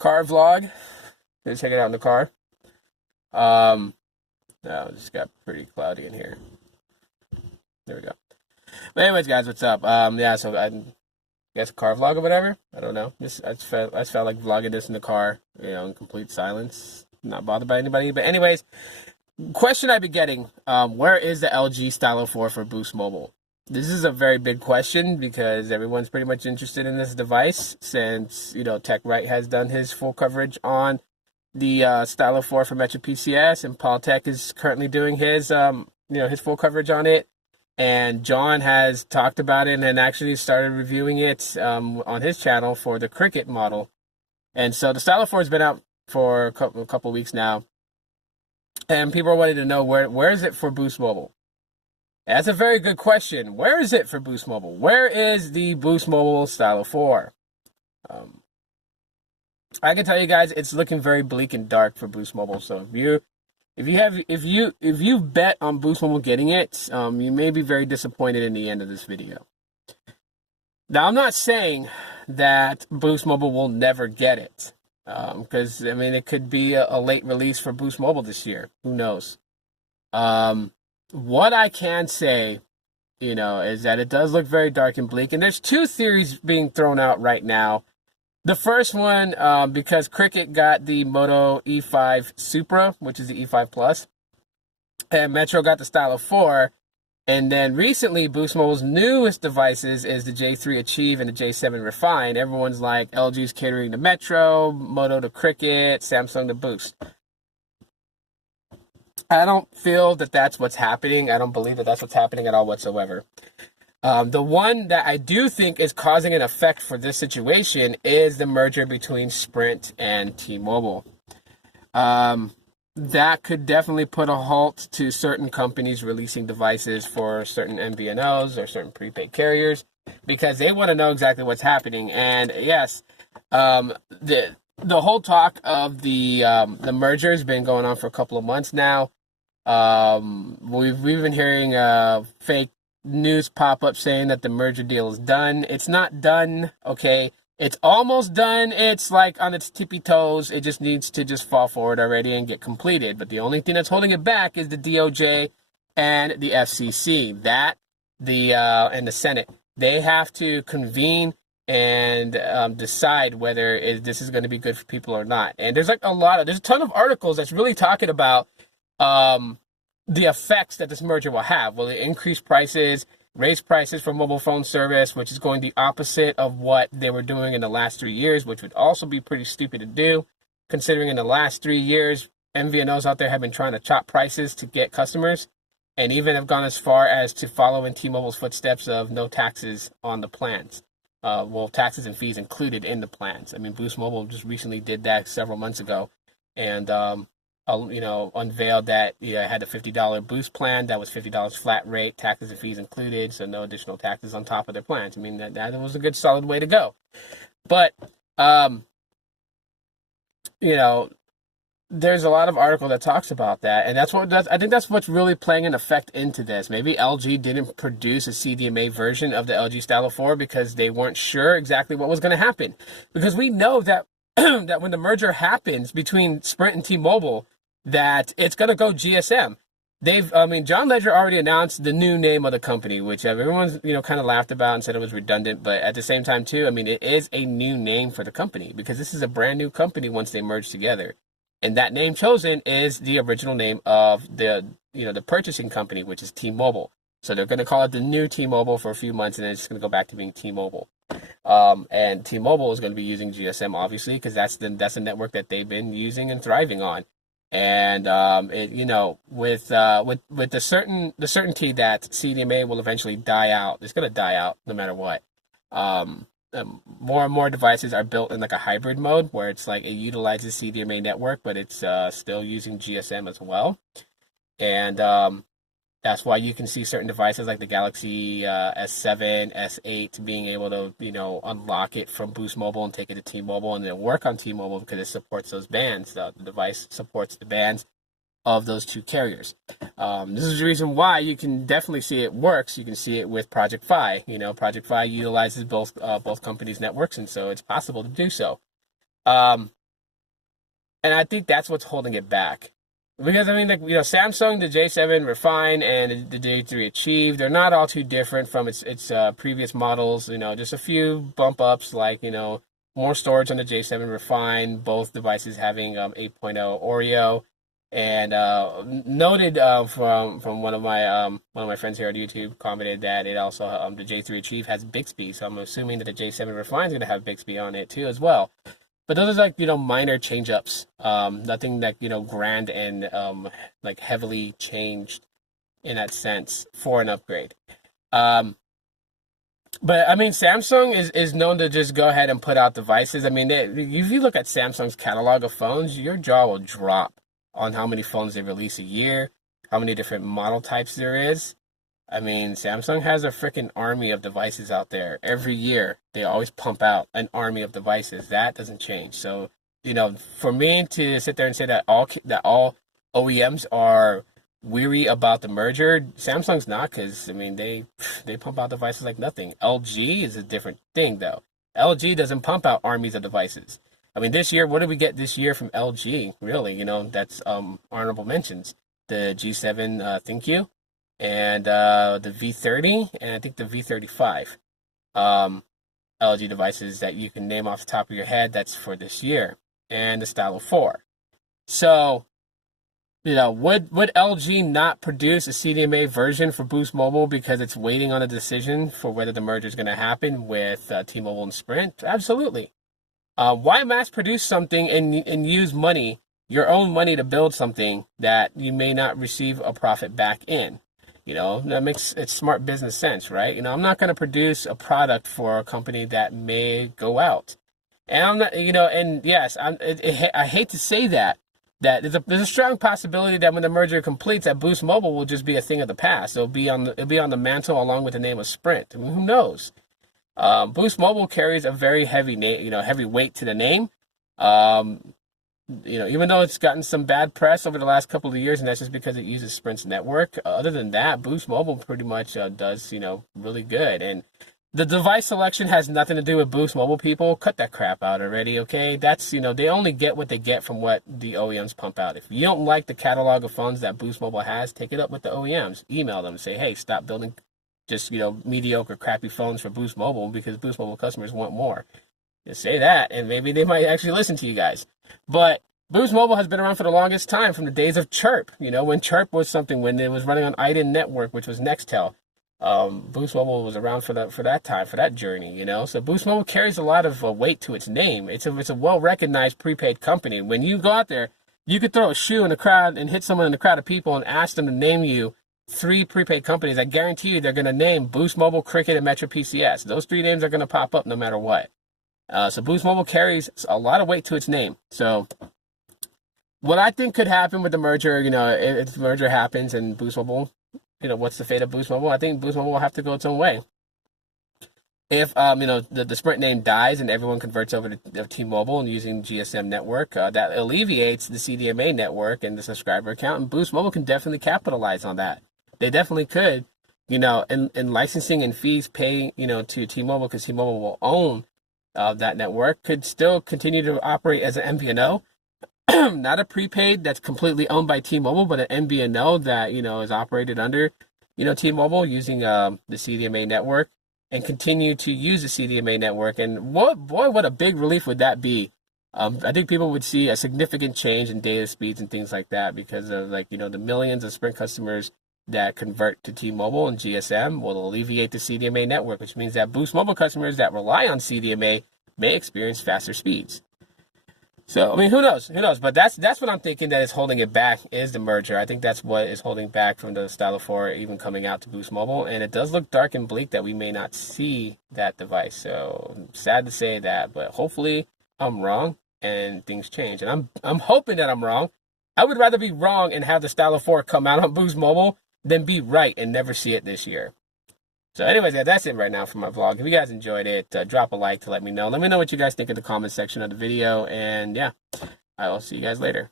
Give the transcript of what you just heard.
car vlog. Just hanging out in the car. No, it just got pretty cloudy in here. There we go. But anyways, guys, what's up? Yeah, so I guess a car vlog or whatever. I don't know. I just felt like vlogging this in the car, in complete silence, not bothered by anybody. But anyways, question I've been getting: where is the LG Stylo 4 for Boost Mobile? This is a very big question because everyone's pretty much interested in this device since TechRite has done his full coverage on the Stylo 4 for Metro PCS, and Paul Tech is currently doing his his full coverage on it. And John has talked about it and actually started reviewing it on his channel for the Cricket model. And so the Stylo 4 has been out for a couple weeks now, and people are wanting to know where is it for Boost Mobile. And that's a very good question. Where is it for Boost Mobile? Where is the Boost Mobile Stylo 4? I can tell you guys, it's looking very bleak and dark for Boost Mobile. So if you bet on Boost Mobile getting it, you may be very disappointed in the end of this video. Now, I'm not saying that Boost Mobile will never get it, because it could be a late release for Boost Mobile this year. Who knows? What I can say, is that it does look very dark and bleak, and there's two theories being thrown out right now. The first one, because Cricket got the Moto E5 Supra, which is the E5 Plus, and Metro got the Stylo 4, and then recently Boost Mobile's newest devices is the J3 Achieve and the J7 Refine. Everyone's like, LG's catering to Metro, Moto to Cricket, Samsung to Boost. I don't feel that that's what's happening. I don't believe that that's what's happening at all whatsoever. The one that I do think is causing an effect for this situation is the merger between Sprint and T-Mobile. That could definitely put a halt to certain companies releasing devices for certain MVNOs or certain prepaid carriers because they want to know exactly what's happening. And yes, the whole talk of the merger has been going on for a couple of months now. We've been hearing fake news pop up saying that the merger deal is done. It's not done, okay? It's almost done. It's like on its tippy toes. It just needs to just fall forward already and get completed. But the only thing that's holding it back is the DOJ and the FCC. And the Senate. They have to convene and decide whether this is going to be good for people or not. And there's a ton of articles that's really talking about the effects that this merger will have. Will it increase prices, raise prices for mobile phone service, which is going the opposite of what they were doing in the last 3 years, which would also be pretty stupid to do, considering in the last 3 years, MVNOs out there have been trying to chop prices to get customers, and even have gone as far as to follow in T-Mobile's footsteps of no taxes on the plans. Taxes and fees included in the plans. Boost Mobile just recently did that several months ago, and unveiled that it had a $50 boost plan that was $50 flat rate, taxes and fees included, so no additional taxes on top of their plans. That was a good solid way to go. But there's a lot of article that talks about that, and I think that's what's really playing an effect into this. Maybe LG didn't produce a CDMA version of the LG Stylo 4 because they weren't sure exactly what was going to happen. Because we know that that when the merger happens between Sprint and T-Mobile, that it's going to go GSM. John Ledger already announced the new name of the company, which everyone's, kind of laughed about and said it was redundant. But at the same time, too, it is a new name for the company because this is a brand new company once they merge together. And that name chosen is the original name of the purchasing company, which is T-Mobile. So they're going to call it the new T-Mobile for a few months, and then it's going to go back to being T-Mobile. And T-Mobile is going to be using GSM, obviously, because that's the network that they've been using and thriving on. And with the certainty that CDMA will eventually die out, it's going to die out no matter what. More and more devices are built in like a hybrid mode where it's like it utilizes CDMA network, but it's still using GSM as well. And that's why you can see certain devices like the Galaxy S7, S8 being able to, unlock it from Boost Mobile and take it to T-Mobile and then work on T-Mobile because it supports those bands. The device supports the bands of those two carriers. This is the reason why you can definitely see it works. You can see it with Project Fi. Project Fi utilizes both companies' networks, and so it's possible to do so. And I think that's what's holding it back. Because I mean, like, Samsung, the J7 Refine and the J3 Achieve, they're not all too different from its previous models. Just a few bump ups, like more storage on the J7 Refine. Both devices having 8.0 Oreo, and noted from one of my friends here on YouTube commented that it also the J3 Achieve has Bixby. So I'm assuming that the J7 Refine is going to have Bixby on it too as well. But those are like, minor change ups. Nothing that, grand and like heavily changed in that sense for an upgrade. But I mean, Samsung is known to just go ahead and put out devices. I mean, if you look at Samsung's catalog of phones, your jaw will drop on how many phones they release a year, how many different model types there is. I mean, Samsung has a freaking army of devices out there. Every year, they always pump out an army of devices. That doesn't change. So, for me to sit there and say that all OEMs are weary about the merger, Samsung's not, because I mean they pump out devices like nothing. LG is a different thing though. LG doesn't pump out armies of devices. I mean, this year, what did we get this year from LG? Really, that's honorable mentions. The G7 ThinQ, and the V30, and I think the V35 LG devices that you can name off the top of your head. That's for this year, and the Stylo 4. So, would LG not produce a CDMA version for Boost Mobile because it's waiting on a decision for whether the merger is going to happen with T-Mobile and Sprint? Absolutely. Why mass produce something and use money, your own money, to build something that you may not receive a profit back in? That makes it smart business sense, right? I'm not going to produce a product for a company that may go out. And I'm not, and yes, I hate to say that there's a strong possibility that when the merger completes, that Boost Mobile will just be a thing of the past. It'll be on the mantle along with the name of Sprint. I mean, who knows? Boost Mobile carries a very heavy heavy weight to the name. Even though it's gotten some bad press over the last couple of years, and that's just because it uses Sprint's network. Other than that, Boost Mobile pretty much does, really good. And the device selection has nothing to do with Boost Mobile, people. Cut that crap out already, okay? That's, they only get what they get from what the OEMs pump out. If you don't like the catalog of phones that Boost Mobile has, take it up with the OEMs. Email them and say, hey, stop building just, mediocre, crappy phones for Boost Mobile because Boost Mobile customers want more. Just say that, and maybe they might actually listen to you guys. But Boost Mobile has been around for the longest time, from the days of Chirp. When Chirp was something, when it was running on IDEN Network, which was Nextel. Boost Mobile was around for that time, for that journey. So Boost Mobile carries a lot of weight to its name. It's a well-recognized prepaid company. When you go out there, you could throw a shoe in the crowd and hit someone in the crowd of people and ask them to name you 3 prepaid companies. I guarantee you they're going to name Boost Mobile, Cricket, and Metro PCS. Those 3 names are going to pop up no matter what. So Boost Mobile carries a lot of weight to its name. So what I think could happen with the merger, if the merger happens and Boost Mobile, what's the fate of Boost Mobile? I think Boost Mobile will have to go its own way. If, the Sprint name dies and everyone converts over to T-Mobile and using GSM network, that alleviates the CDMA network and the subscriber account, and Boost Mobile can definitely capitalize on that. They definitely could, in licensing and fees paying, to T-Mobile, because T-Mobile will own that network, could still continue to operate as an MVNO. Not a prepaid that's completely owned by T-Mobile, but an MVNO that, is operated under, T-Mobile using the CDMA network, and continue to use the CDMA network. And what a big relief would that be? I think people would see a significant change in data speeds and things like that because of the millions of Sprint customers that convert to T-Mobile and GSM will alleviate the CDMA network, which means that Boost Mobile customers that rely on CDMA may experience faster speeds. So, I mean, who knows? But that's what I'm thinking that is holding it back, is the merger. I think that's what is holding back from the Stylo 4 even coming out to Boost Mobile. And it does look dark and bleak that we may not see that device. So, sad to say that, but hopefully I'm wrong and things change. And I'm hoping that I'm wrong. I would rather be wrong and have the Stylo 4 come out on Boost Mobile than be right and never see it this year. So anyways, that's it right now for my vlog. If you guys enjoyed it, drop a like to let me know. Let me know what you guys think in the comment section of the video. And yeah, I will see you guys later.